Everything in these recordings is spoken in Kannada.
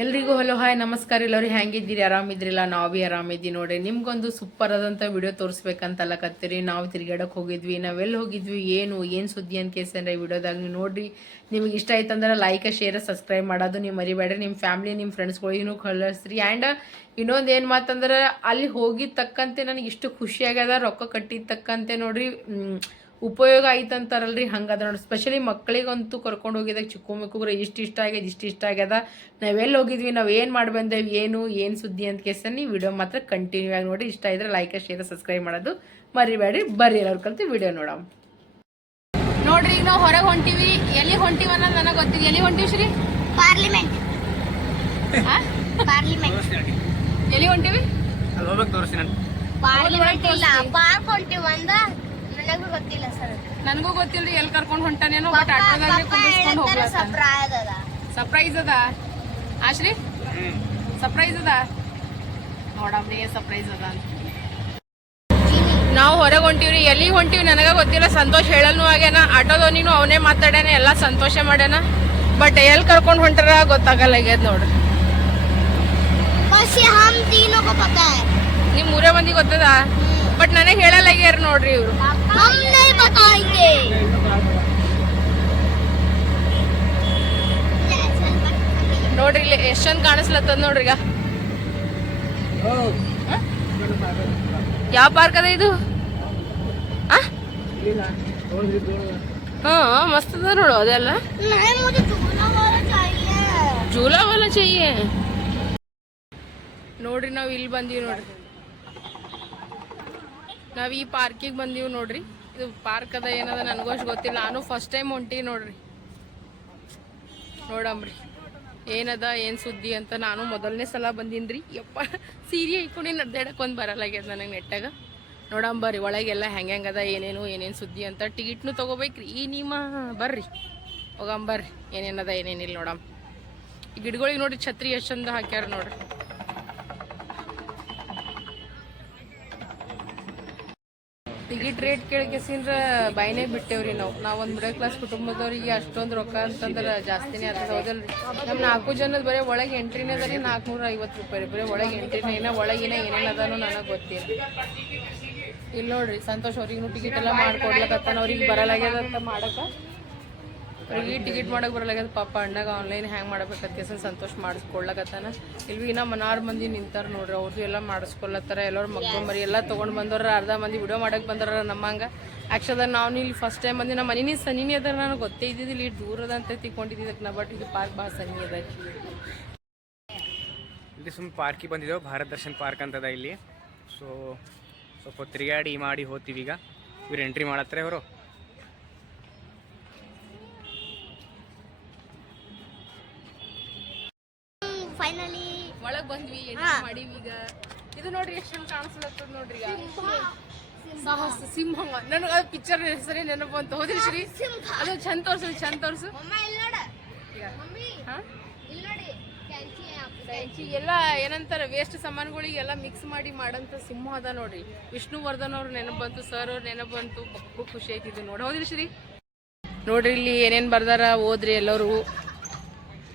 ಎಲ್ರಿಗೂ ಹಲೋ, ಹಾಯ್, ನಮಸ್ಕಾರ. ಎಲ್ಲರೂ ಹೆಂಗಿದ್ದೀರಿ? ಆರಾಮಿದ್ರಿಲ್ಲ? ನಾವು ಭೀ ಆರಾಮಿದ್ದೀವಿ ನೋಡಿರಿ. ನಿಮ್ಗೊಂದು ಸೂಪರ್ ಆದಂಥ ವಿಡಿಯೋ ತೋರಿಸ್ಬೇಕಂತಲ್ಲ ಕತ್ತೀರಿ. ನಾವು ತಿರ್ಗಾಡಕ್ಕೆ ಹೋಗಿದ್ವಿ. ನಾವೆಲ್ಲಿ ಹೋಗಿದ್ವಿ? ಏನು? ಏನು ಸುದ್ದಿ ಅಂತ ಕೇಸಂದ್ರೆ ವಿಡಿಯೋದಾಗ? ನೀವು ನೋಡಿರಿ. ನಿಮಗೆ ಇಷ್ಟ ಆಯ್ತಂದ್ರೆ ಲೈಕ್ ಶೇರ್ ಸಬ್ಸ್ಕ್ರೈಬ್ ಮಾಡೋದು ನೀವು ಮರಿಬೇಡ್ರಿ ನಿಮ್ಮ ಫ್ಯಾಮಿಲಿ ನಿಮ್ಮ ಫ್ರೆಂಡ್ಸ್ಗಳಿಗೂ ಕಳಿಸ್ರಿ. ಆ್ಯಂಡ್ ಇನ್ನೊಂದು ಏನು ಮಾತಂದ್ರೆ ಅಲ್ಲಿ ಹೋಗಿದ ತಕ್ಕಂತೆ ನನಗೆ ಇಷ್ಟು ಖುಷಿಯಾಗ್ಯದ ರೊಕ್ಕ ಕಟ್ಟಿದ ತಕ್ಕಂತೆ ನೋಡ್ರಿ. ಉಪಯೋಗ ಆಯ್ತಂತಾರಲ್ರಿ ಹಂಗಾದ್ರೆ ನೋಡಿ ಸ್ಪೆಷಲಿ ಮಕ್ಕಳಿಗಂತೂ ಕರ್ಕೊಂಡು ಹೋಗಿದಾಗ ಚಿಕ್ಕ ಮಕ್ಕಳು ಇಷ್ಟು ಇಷ್ಟ ಆಗ್ಯದ ಇಷ್ಟು ಇಷ್ಟ ಆಗ್ಯದ. ನಾವೆಲ್ಲಿ ಹೋಗಿದ್ವಿ ನಾವು ಏನು ಮಾಡಿ ಬಂದೇವು ಏನು ಏನು ಸುದ್ದಿ ಅಂತ ಕೇಸ ನೀವು ವಿಡಿಯೋ ಮಾತ್ರ ಕಂಟಿನ್ಯೂ ಆಗಿ ನೋಡಿ. ಇಷ್ಟ ಇದ್ರೆ ಲೈಕ್ ಶೇರ್ ಸಬ್ಸ್ಕ್ರೈಬ್ ಮಾಡೋದು ಮರಿಬೇಡ್ರಿ. ಬರ್ರಿ ಎಲ್ಲರೂ ಕಲ್ತು ವಿಡಿಯೋ ನೋಡಮ್ ನೋಡ್ರಿ ಈಗ ನಾವು ಹೊರಗೆ ಹೊಂಟಿವಿ. ಎಲ್ಲಿ ಹೊಂಟಿವ ಅನ್ನೋದು ನನಗೆ ಗೊತ್ತಿದೆ ಎಲ್ಲಿ ಹೊಂಟಿವಿ ಶ್ರೀ ಪಾರ್ಲಿಮೆಂಟ್ ಪಾರ್ಲಿಮೆಂಟ್. ಎಲ್ಲಿ ಹೊಂಟಿವಿ? ಅಲ್ಲಿ ಹೋಗ್ಬೇಕು ತೋರಿಸಿ ನಾನು ಪಾರ್ಲಿಮೆಂಟ್ ಇಲ್ಲ ಪಾರ್ಕ್ ಹೊಂಟಿವಿ ಅಂದ ನನಗೂ ಗೊತ್ತಿಲ್ಲ ಸರ್. ನನಗೂ ಗೊತ್ತಿಲ್ಲ ರೀ ಎಲ್ಲಿ ಕರ್ಕೊಂಡು ಹೊಂಟಾನೇನೋ ಬಟ್ ಆಟೋದಲ್ಲಿ ಕುಂದಿಸ್ಕೊಂಡು ಹೋಗ್ಲಾತಾನ ಸರ್ಪ್ರೈಸ್ ಅದ. ಸರ್ಪ್ರೈಸ್ ಅದ? ಆಶ್ರೀ? ಸರ್ಪ್ರೈಸ್ ಅದ? ನೋಡಮ್ರಿ ಸರ್ಪ್ರೈಸ್ ಅದ ನಾವು ಹೊರಗೆ ಹೊಂಟಿವ್ರಿ ಎಲ್ಲಿ ಹೊಂಟಿವಿ ನನಗ ಗೊತ್ತಿಲ್ಲ ಸಂತೋಷ ಹೇಳಲ್ನು ಆಗ್ಯಾನ ಆಟೋದೋನಿನೂ ಅವನೇ ಮಾತಾಡ್ಯಾನ ಎಲ್ಲ ಸಂತೋಷ ಮಾಡ್ಯಾನ. ಬಟ್ ಎಲ್ಲಿ ಕರ್ಕೊಂಡು ಹೊಂಟಾರ ಗೊತ್ತಾಗಲ್ಲ ಆಗ್ಯದ ನೋಡ್ರಿ. ನಿಮ್ ಊರೇ ಬಂದಿ ಗೊತ್ತದ? ಬಟ್ ನನಗೆ ಹೇಳಲ್ಲ ಆಗ್ಯಾರ ನೋಡ್ರಿ ಇವರು. हम नहीं बताएंगे ನೋಡ್ರಿ ಇಲ್ಲಿ ಎಷ್ಟ್ ಚಂದ ಕಾಣಿಸ್ಲತ್ತದ ನೋಡ್ರಿ ಈಗ ಯಾವ ಪಾರ್ಕ್ ಅದ ಇದು ಆ ಹಾ ಮಸ್ತ್ ಅದ ನೋಡು ಅದೆಲ್ಲ नहीं मुझे झूला वाला चाहिए ಜೂಲಾ ವಾಲ ಚೆಯ್ಯೆ ನೋಡ್ರಿ ನಾವು ಇಲ್ಲಿ ಬಂದೀವಿ ನೋಡ್ರಿ ನಾವ್ ಈ ಪಾರ್ಕಿಗೆ ಬಂದೀವಿ ನೋಡ್ರಿ. ಇದು ಪಾರ್ಕ್ ಅದ ಏನದ ನನಗೂ ಅಷ್ಟು ಗೊತ್ತಿಲ್ಲ. ನಾನು ಫಸ್ಟ್ ಟೈಮ್ ಹೊಂಟೀವಿ ನೋಡ್ರಿ. ನೋಡಂಬ್ರಿ ಏನದ, ಏನ್ ಸುದ್ದಿ ಅಂತ ನಾನು ಮೊದಲನೇ ಸಲ ಬಂದಿನ್ರಿ. ಯಪ್ಪ, ಸೀರೆ ಐಕೊಂಡು ನಡ್ದಾಡಕ್ ಒಂದ್ ಬರಲಾಗ್ಯದ ನನಗೆ ನೆಟ್ಟಾಗ. ನೋಡಂಬರ್ರಿ, ಒಳಗೆಲ್ಲ ಹೆಂಗೆ ಹೆಂಗದ ಏನೇನು ಏನೇನು ಸುದ್ದಿ ಅಂತ ಟಿಕೆಟ್ನು ತಗೋಬೇಕ್ರಿ. ಈ ನಿಮ್ಮ ಬರ್ರಿ. ಹೋಗಂಬರ್ರಿ. ಏನೇನದ ಏನೇನಿಲ್ಲ ನೋಡಮ್. ಈ ಗಿಡಗಳಿಗೆ ನೋಡಿ ಛತ್ರಿ ಎಷ್ಟು ಚಂದ ಹಾಕ್ಯಾರ ನೋಡ್ರಿ. ಟಿಕೆಟ್ ರೇಟ್ ಕೇಳಿಕೆಸಿಂದ್ರ ಬಾಯಿನೇ ಬಿಟ್ಟೇವ್ರಿ ನಾವು. ನಾವು ಒಂದು ಮಿಡಲ್ ಕ್ಲಾಸ್ ಕುಟುಂಬದವ್ರಿಗೆ ಅಷ್ಟೊಂದು ರೊಕ್ಕ ಅಂತಂದ್ರೆ ಜಾಸ್ತಿನೇ ಆಗ್ತದೆ. ಹೌದಲ್ರಿ? ನಮ್ಮ ನಾಲ್ಕು ಜನದ ಬರೀ ಒಳಗೆ ಎಂಟ್ರಿನೇ ಅದ ರೀ ನಾಲ್ಕುನೂರ ಐವತ್ತು ರೂಪಾಯಿ ಬರೀ ಒಳಗೆ ಎಂಟ್ರಿನೇ ಏನೋ ಒಳಗಿನ ಏನೇನು ಅದನೋ ನನಗೆ ಗೊತ್ತಿಲ್ಲ. ಇಲ್ಲಿ ನೋಡ್ರಿ, ಸಂತೋಷ್ ಅವ್ರಿಗೂ ಟಿಕೆಟ್ ಎಲ್ಲ ಮಾಡ್ಕೊಡ್ಲಕತ್ತಾನ, ಅವ್ರಿಗೆ ಬರಲಾಗ್ಯದ ಅಂತ ಮಾಡಕ? ಅವ್ರಿಗೆ ಟಿಕೆಟ್ ಮಾಡಕ್ ಬರಲಾಗ್ಯದ ಪಾಪ ಅಣ್ಣಾಗ ಆನ್ಲೈನ್ ಹ್ಯಾಂಗ್ ಮಾಡ್ಬೇಕಂತ ಸಂತೋಷ ಮಾಡಿಸ್ಕೊಳ್ಳಕತ್ತಾನ. ಇಲ್ವಿ ಇನ್ನ ಮನಾರ್ ಮಂದಿ ನಿಂತಾರ ನೋಡ್ರಿ ಅವ್ರದ್ದು ಎಲ್ಲ ಮಾಡಿಸ್ಕೊಳತ್ತಾರ ಎಲ್ಲರೂ ಮಕ್ಕಳು ಮರಿ ಎಲ್ಲ ತಗೊಂಡ್ ಬಂದವ್ರ, ಅರ್ಧ ಮಂದಿ ವಿಡಿಯೋ ಮಾಡಕ್ ಬಂದಾರ ನಮ್ಮಂಗ ಅದ ನಾವು ಇಲ್ಲಿ ಫಸ್ಟ್ ಟೈಮ್ ಬಂದಿ, ನಮ್ಮ ಮನಿನೇ ಸನಿನೇ ಅದ ನನಗೆ ಗೊತ್ತೇ ಇದ್ದಿದ್ದಿಲ್ಲ, ಇಲ್ಲಿ ದೂರದ ಅಂತ ತಿಕೊಂಡಿದ್ದಕ್ಕೆ ನಾ ಬಟ್ ಇದು ಪಾರ್ಕ್ ಭಾಳ ಸನಿ ಅದ ಇಲ್ಲಿ ಸುಮ್ಮನೆ ಪಾರ್ಕಿಗೆ ಬಂದಿದ್ದೇವೆ, ಭಾರತ್ ದರ್ಶನ್ ಪಾರ್ಕ್ ಅಂತದ ಇಲ್ಲಿ. ಸೊ ಸ್ವಲ್ಪ ತಿರುಗಾಡಿ ಮಾಡಿ ಹೋತೀವಿ ಈಗ. ಇವ್ರು ಎಂಟ್ರಿ ಮಾಡತ್ತಾರೆ ಅವರು. ಫೈನಲಿ ಒಳಗ್ ಬಂದ್ವಿ ಎಂಟ್ರಿ ಮಾಡೀವಿ ಈಗ. ಇದು ನೋಡ್ರಿ ಎಷ್ಟು ಚಂದ ಕಾಣಿಸ್ಲತ್ತದ ನೋಡ್ರಿ ಈಗ ಸಾಹಸ ಸಿಂಹ. ನನಗೆ ಅದು ಪಿಕ್ಚರ್ ಹೆಸರೇ ನೆನಪು ಅಂತ ಹೋದ್ರಿ ಶ್ರೀ? ಅದು ಚಂದ ತೋರ್ಸು ಚಂದ ತೋರ್ಸು. ಮಮ್ಮ ಇಲ್ಲಿ ನೋಡ. ಮಮ್ಮಿ ಹಾ? ಇಲ್ಲಿ ನೋಡಿ. ಕ್ಯಾನ್ಸಿ ಬೆಂಚಿ ಎಲ್ಲ ಏನಂತಾರೆ ವೇಸ್ಟ್ ಸಾಮಾನುಗಳಿಗೆ ಎಲ್ಲ ಮಿಕ್ಸ್ ಮಾಡಿ ಮಾಡಂತ ಸಿಂಹ ಅದ ನೋಡ್ರಿ. ವಿಷ್ಣುವರ್ಧನ್ ಅವ್ರ ನೆನಪು ಬಂತು ಸರ್ ಅವ್ರ ನೆನಪು ಬಂತು. ಬಕ್ಕು ಖುಷಿ ಆಯ್ತಿದ್ದು ನೋಡಿ. ಹೌದಿಲ್ಲ ಶ್ರೀ? ನೋಡ್ರಿ ಇಲ್ಲಿ ಏನೇನು ಬರ್ದಾರ ಹೋದ್ರಿ ಎಲ್ಲರೂ.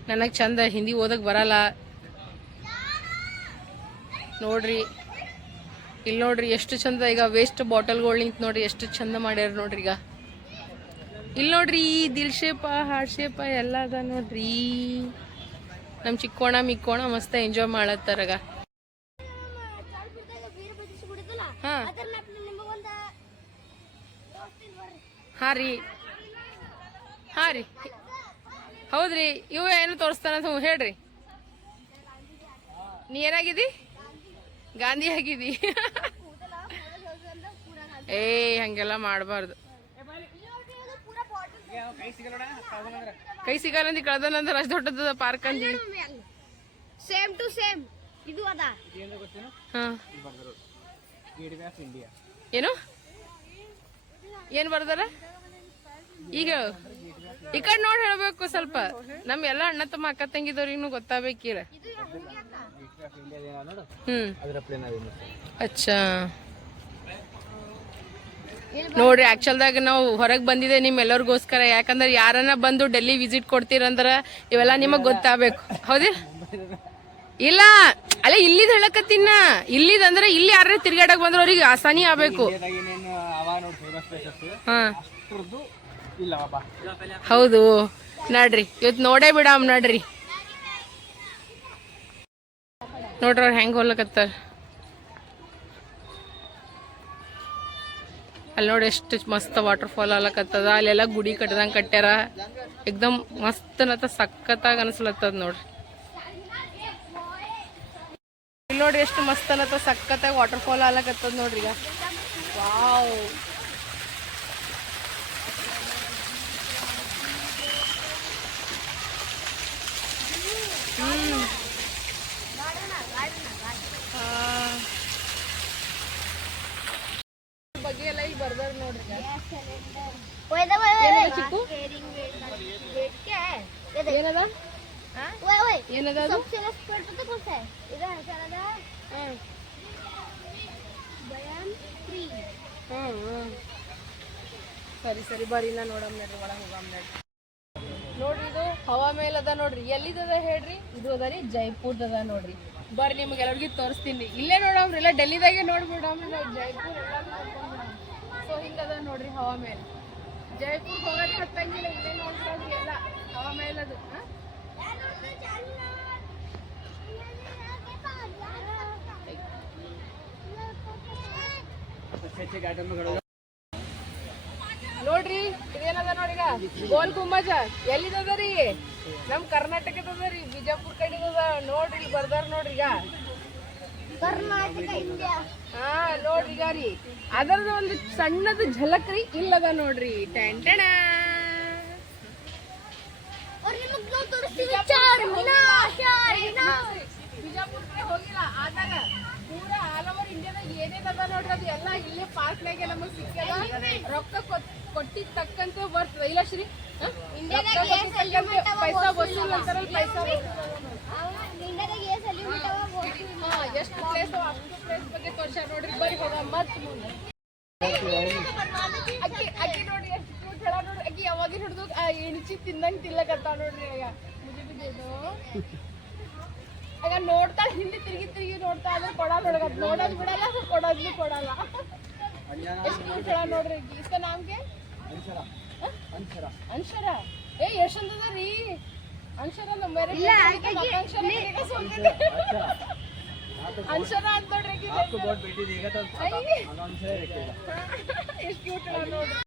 ನನಗೆ ಚಂದ, ಹಿಂದಿ ಓದಕ್ಕೆ ಬರಲ್ಲ. ನೋಡ್ರಿ ಇಲ್ಲಿ ನೋಡ್ರಿ ಎಷ್ಟು ಚಂದ, ಈಗ ವೇಸ್ಟ್ ಬಾಟಲ್ಗಳು ನಿಂತು ನೋಡ್ರಿ ಎಷ್ಟು ಚಂದ ಮಾಡ್ಯಾರ ನೋಡ್ರಿ ಈಗ. ಇಲ್ಲಿ ನೋಡ್ರಿ ದಿಲ್ ಶೇಪ ಹಾರ್ಟ್ ಶೇಪ ಎಲ್ಲ ಅದ ನೋಡ್ರಿ. ನಮ್ಮ ಚಿಕ್ಕೋಣ, ಮಿಕ್ಕೋಣ ಮಸ್ತ್ ಎಂಜಾಯ್ ಮಾಡತ್ತಾರಾಗ ಹಾಂ. ಹಾ ರೀ. ಹಾ ರೀ. ಹೌದ್ರಿ ಇವು ಏನು ತೋರಿಸ್ತಾನ ಹ್ಞೂ ಹೇಳ್ರಿ. ನೀ ಏನಾಗಿದ್ದಿ? ಗಾಂಧಿ ಆಗಿದ್ದಿ. ಏ ಹಂಗೆಲ್ಲ ಮಾಡಬಾರ್ದು. ಕೈ ಸಿಗಲ್ಲ ಅಂದಿ ನಂತರ ಅಷ್ಟು ದೊಡ್ಡದ ಪಾರ್ಕ್ ಅಂದಿ. ಸೇಮ್ ಟು ಸೇಮ್ ಇದು ಅದ. ಏನು? ಏನ್ ಬರ್ದಾರ? ಈಗ. ಈ ಕಡೆ ನೋಡಿ ಹೇಳ್ಬೇಕು ಸ್ವಲ್ಪ. ನಮ್ ಎಲ್ಲ ಅಣ್ಣ ತಮ್ಮ ಅಕ್ಕ ತಂಗಿದವ್ರಿಗೂ ಗೊತ್ತಾಗ್ಬೇಕಿರ ಹ್ಮ್. ಅಚ್ಚಾ. ನೋಡ್ರಿ ಆಕ್ಚುಲ್ದಾಗ ನಾವು ಹೊರಗೆ ಬಂದಿದೆ ನಿಮ್ ಎಲ್ಲರಿಗೋಸ್ಕರ ಯಾಕಂದ್ರೆ ಯಾರನ್ನ ಬಂದು ಡೆಲ್ಲಿ ವಿಸಿಟ್ ಕೊಡ್ತೀರಂದ್ರ ಇವೆಲ್ಲ ನಿಮಗ್ ಗೊತ್ತಾಗ್ಬೇಕು. ಹೌದಿ ಇಲ್ಲ. ಅಲ್ಲೇ ಇಲ್ಲಿದ್ ಹೇಳಕತ್ತಿನ. ಇಲ್ಲಿದ್ ಅಂದ್ರೆ ಇಲ್ಲಿ ಯಾರ ತಿರ್ಗಾಡಕ್ ಬಂದ್ರ ಅವ್ರಿಗೆ ಆಸಾನಿ ಆಗ್ಬೇಕು. ಹಾ. ಹೌದು. ನಡ್ರಿ. ಇವತ್ತು ನೋಡೇ ಬಿಡಾಮ್ ನಡ್ರಿ. ನೋಡ್ರಿ ಅವ್ರು ಹೆಂಗ್ ಹೋಗ್ಲಕತ್ತಾರ ಅಲ್ಲಿ ನೋಡಿ ಎಷ್ಟು ಮಸ್ತ್ ವಾಟರ್ ಫಾಲ್ ಆಲಕತ್ತದ ಅಲ್ಲೆಲ್ಲ ಗುಡಿ ಕಟ್ಟದಂಗ್ ಕಟ್ಟ್ಯಾರ ಎಕ್ದಮ್ ಮಸ್ತ್ ನತ್ತ ಸಖತ್ತಾಗಿ ಅನ್ಸ್ಲತ್ತದ ನೋಡ್ರಿ. ಇಲ್ಲಿ ನೋಡಿ ಎಷ್ಟು ಮಸ್ತ್ ಅನ್ನತ್ತ ಸಖತ್ತಾಗಿ ವಾಟರ್ ಫಾಲ್ ಆಗ್ಲಕತ್ತದ ನೋಡ್ರಿ ಈಗ. ವಾವ್. ओए ओए ಏನದ ಅದು सबसे लास्ट पेड़ पता कौन सा है इधर है सारा बयान फ्री ಹ್ಮ್ ಹ್ಮ್. ಸರಿ ಸರಿ ಬರ್ರಿ ನಾ ನೋಡಮ್ ನಡ್ರಿ ಒಳಗೆ ಹೋಗಮ್ ನಡ್ರಿ ನೋಡ್ರಿ ಇದು ಹವಾ ಮೇಲ್ ಅದ ನೋಡ್ರಿ ಎಲ್ಲಿದದ ಹೇಳ್ರಿ ಇದು ಅದ ರೀ ಜೈಪುರ್ದದ ನೋಡ್ರಿ ಬರ್ರಿ ನಿಮ್ಗೆ ಎಲ್ಲರಿಗೂ ತೋರಿಸ್ತೀನಿ ಇಲ್ಲೇ ನೋಡಮ್ರಿ ಇಲ್ಲ ಡೆಲ್ಲಿದಾಗೆ ನೋಡ್ಬಿಡಮ್ರಿ ನಾವು ಜೈಪುರ್ ಸೊ ಹಿಂಗದ ನೋಡ್ರಿ ಹವಾ ಮೇಲ್ ಜೈಪುರ್ ಹೋಗೋದ್ ಹತ್ತಂಗಿಲ್ಲ ಇಲ್ಲೇ ನೋಡ್ಕೊಳ್ರಿ ಎಲ್ಲ ಹವಾ ಮೇಲ್ ನೋಡ್ರಿ ಇದೇನದ ನೋಡಿ ಈಗ ಗೋಲ್ ಗುಂಬಜ. ಎಲ್ಲಿದದ ರೀ? ನಮ್ ಕರ್ನಾಟಕದದ ರೀ ಬಿಜಾಪುರ ಕಡೆದದ. ನೋಡ್ರಿ ಬರ್ದಾರ ನೋಡ್ರಿ ಈಗ. ಹಾ ನೋಡ್ರಿ ಈಗ ರೀ. ಅದರದ ಒಂದು ಸಣ್ಣದ ಝಲಕ್ ರೀ ಇಲ್ಲದ ನೋಡ್ರಿ. ಟೆಂಟಣ ಬಿಜಾಪುರ್ ಕಡೆ ಹೋಗಿಲ್ಲ ಆದಾಗ. ಬರ್ತದ ನೋಡ್ರಿ ಅದು ಎಲ್ಲ ಇಲ್ಲಿ ಪಾರ್ಕ್ನಾಗೆ ನಮಗೆ ಸಿಕ್ಕದ ರೊಕ್ಕ ಕೊಟ್ಟಿದ್ ತಕ್ಕಂತೆ ಬರ್ತ ಇಲ್ಲ ಶ್ರೀ ಪೈಸಾ ವಸೂಲ್ ಅಂತಾರಲ್ಲ ಪೈಸಾ ಎಷ್ಟು ಪ್ಲೇಸ್ ಪ್ಲೇಸ್ ಬಗ್ಗೆ ವರ್ಷ ನೋಡ್ರಿ ಬರಿ ಹೋಗ ಮತ್ ಅಕ್ಕಿ ಅಕ್ಕಿ ನೋಡ್ರಿ ಎಷ್ಟು ಕ್ಯೂಟ್ ಹೇಳ ಅಕ್ಕಿ ಯಾವಾಗಿನ ಹಿಡಿದು ಎಣಿಚಿ ತಿನ್ನಂಗ್ ತಿಲ್ಲಕತ್ತಾವ ನೋಡ್ರಿ ಈಗ ಮುಗಿಬಿದ್ದು ಆಗ ನೋಡ್ತಾ ಹಿಂದೆ ತಿರುಗಿ ತಿರುಗಿ ನೋಡ್ತಾ ಅದ್ರ ಕೊಡಲ್ಲ ನೋಡಕ ನೋಡೋದ್ ಬಿಡಲ್ಲ ಕೊಡೋದ್ನು ಕೊಡಲ್ಲ. ಎಷ್ಟು ಕ್ಯೂಟ್ ಹೇಳ ನೋಡ್ರಿ ಗೀತ ನಮ್ಗೆ? ಅನ್ಸರ. ಅನ್ಶರ ಏ ಎಷ್ಟೊಂದದ ರೀ ಅನ್ಸರ ಅನ್ಸರ ಬೇರೆ ಅಕ್ಷರ ಅನ್ಶರ ಅಂತ ನೋಡ್ರಿ ಎಷ್ಟು ಅದಾವ ನೋಡ್ರಿ.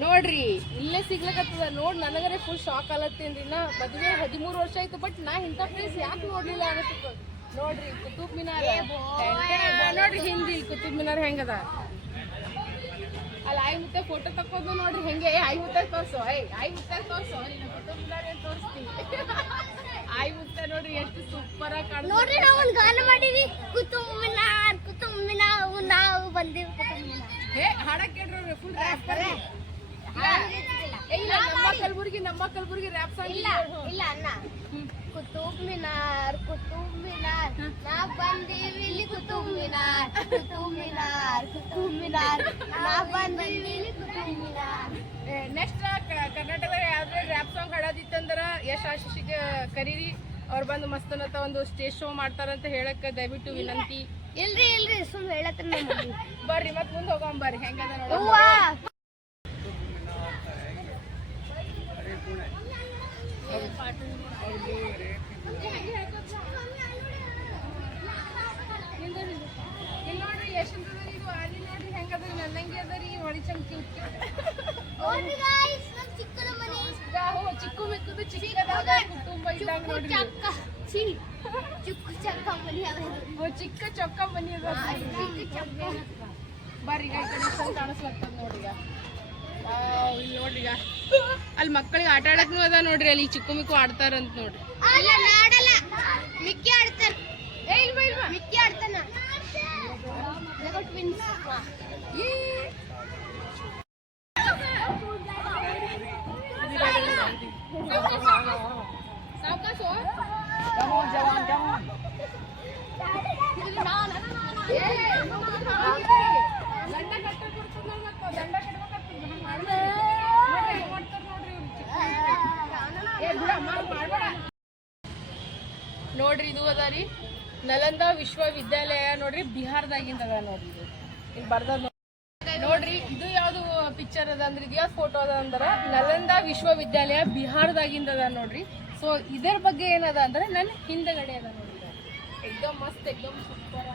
ನೋಡ್ರಿ ಇಲ್ಲೇ ಸಿಗ್ಲಕತ್ತದ. ನೋಡ್ ನನಗರೆ ಫುಲ್ ಶಾಕ್ ಆಲತ್ತೇನ್ರಿ ನಾ ಮದುವೆ ಹದಿಮೂರು ವರ್ಷ ಆಯ್ತು ಬಟ್ ನಾ ಇಂಥ ಪ್ಲೇಸ್ ಯಾಕೆ ನೋಡ್ಲಿಲ್ಲ ಅನಿಸ್ತದ ನೋಡ್ರಿ ಕುತುಬ್ ಮಿನಾರ್. ನೋಡ್ರಿ ಹಿಂದಿ ಕುತುಬ್ ಮಿನಾರ್ ಹೆಂಗದ? ಅಲ್ಲ ಆಯ್ ಮುತ್ತೆ ಫೋಟೋ ತಕ್ಕೋದು ನೋಡ್ರಿ ಹೆಂಗೆ? ಆಯ್ ಮುತ್ತೆ ತೋರ್ಸು ಐ ಆಯ್ ಮುತ್ತೆ ತೋರ್ಸು. ಕುತುಬ್ ಮಿನಾರ್ ಏನ್ ತೋರಿಸ್ತೀನಿ ಆಯ್ ಮುತ್ತೆ ನೋಡ್ರಿ ಎಷ್ಟು ಸೂಪರ್ ಆಗಿ ನೋಡ್ರಿ ನಾವು ಒಂದು ಗಾನ ಮಾಡಿವಿ. ಕುತುಬ್ ಮಿನಾರ್ ಕುತುಬ್ ಮಿನಾರ್ ನಾವು ಬಂದಿವಿ ಕುತುಬ್ ಮಿನಾರ್. ಹೇ ಹಾಡಕ್ಕೆ ಫುಲ್ ಕಲ್ಬುರ್ಗಿ ನಮ್ಮ ಕಲ್ಬುರ್ಗಿ ರ್ಯಾಪ್ ಸಾಂಗ್ ಇಲ್ಲ. ಇಲ್ಲ. ಅಣ್ಣ ಕುತುಬ್ ಮಿನಾರ್ ಕುತುಬ್ ಮಿನಾರ್ ನಾ ಬಂದೀವಿ ಇಲ್ಲಿ. ಕುತುಬ್ ಮಿನಾರ್ ಕುತುಬ್ ಮಿನಾರ್ ಕುತುಬ್ ಮಿನಾರ್ ನಾ ಬಂದೀವಿ ಇಲ್ಲಿ ಕುತುಬ್ ಮಿನಾರ್ ನೆಕ್ಸ್ಟ್ ಕರ್ನಾಟಕದಾಗ ಯಾವ್ದು ರ್ಯಾಪ್ ಸಾಂಗ್ ಹಾಡೋದಿತ್ತಂದ್ರ ಯಶ್ ಆಶಿಷಿಗೆ ಕರೀರಿ ಅವ್ರು ಬಂದು ಮಸ್ತನತ ಒಂದು ಸ್ಟೇಜ್ ಶೋ ಮಾಡ್ತಾರಂತ ಹೇಳಕ್ಕೆ ದಯವಿಟ್ಟು ವಿನಂತಿ ಇಲ್ರಿ ಇಲ್ರಿ ಸುಮ್ ಹೇಳತ್ರ ಬರ್ರಿ ಮತ್ತೆ ಮುಂದೆ ಹೋಗೋಣ ಬರ್ರಿ ಹೆಂಗದ ನೋಡೋಣ ಹೂವಾ ಇಲ್ಲಿ ನೋಡ್ರಿ ಎಷ್ಟು ಇದು ಅಲ್ಲಿ ನೋಡ್ರಿ ಹೆಂಗದ ನನ್ನಂಗೆ ಹೊಳಿ guys, ನಮ್ ಚಿಕ್ಕನ ಮನೆ ಚಿಕ್ಕು ಮಿಕ್ಕದು ಚಿಕ್ಕದಾದ ಕುಟುಂಬ ಇದ್ದಂಗ ನೋಡ್ರಿ ಚಕ್ಕ ಚುಕ್ಕು ಮನೆ. ಓ, ಚಿಕ್ಕ ಚೊಕ್ಕ ಮನಿ ಅದ ಬರ್ರಿ ಈ ವಾವ್, ಇಲ್ಲಿ ನೋಡ್ರಿ ಈಗ. ಅಲ್ಲಿ ಮಕ್ಕಳಿಗೆ ಆಟ ಆಡಕ್ನು ಅದ ನೋಡ್ರಿ ಅಲ್ಲಿ ಚಿಕ್ಕು ಮಿಕ್ಕು ಆಡ್ತಾರಂತ ನೋಡ್ರಿ. ಮಿಕ್ಕಿ ಇಲ್ವಾ ಮಿಕ್ಕಿ ಆಡ್ತಾನ Lego twins. ಈ ಸಾವ್ಕಾಶ ಏ, ದಂಡ ಕಟ್ಟ ಕೊಡ್ತದ ಮತ್ತ ದಂಡ ಕಟ್ಬೇಕಾಗ್ತದ ಹಂಗ್ ಮಾಡ್ಬೇಡಿ. ನೋಡ್ರಿ, ಹೆಂಗ್ ಮಾಡ್ತಾರ್ ನೋಡ್ರಿ ಇವ್ರು ಚಿಕ್ಕ ಮಕ್ಳು. ಏ ಬಿಡ ಮಾಡ್ಬೇಡ ನೋಡ್ರಿ ಇದು ಅದ ರೀ ನಲಂದ ವಿಶ್ವವಿದ್ಯಾಲಯ ನೋಡ್ರಿ, ಬಿಹಾರದಾಗಿಂದ ಅದ ನೋಡ್ರಿ ಇಲ್ಲಿ ಬರ್ದ ನೋಡ್ರಿ. ಇದು ಯಾವ್ದು ಪಿಕ್ಚರ್ ಅದ ಅಂದ್ರೆ ಇದು ಫೋಟೋ ಅದ ಅಂದ್ರ ನಲಂದ ವಿಶ್ವವಿದ್ಯಾಲಯ ಬಿಹಾರದಾಗಿಂದ ಅದ ನೋಡ್ರಿ. ಸೊ ಇದರ ಬಗ್ಗೆ ಏನದ ಅಂದ್ರೆ ನನ್ನ ಹಿಂದಗಡೆ ಅದ ನೋಡ್ರಿ. ಎಕ್ದಮ್ ಮಸ್ತ್ ಎಕ್ದಮ್ ಸೂಪರ್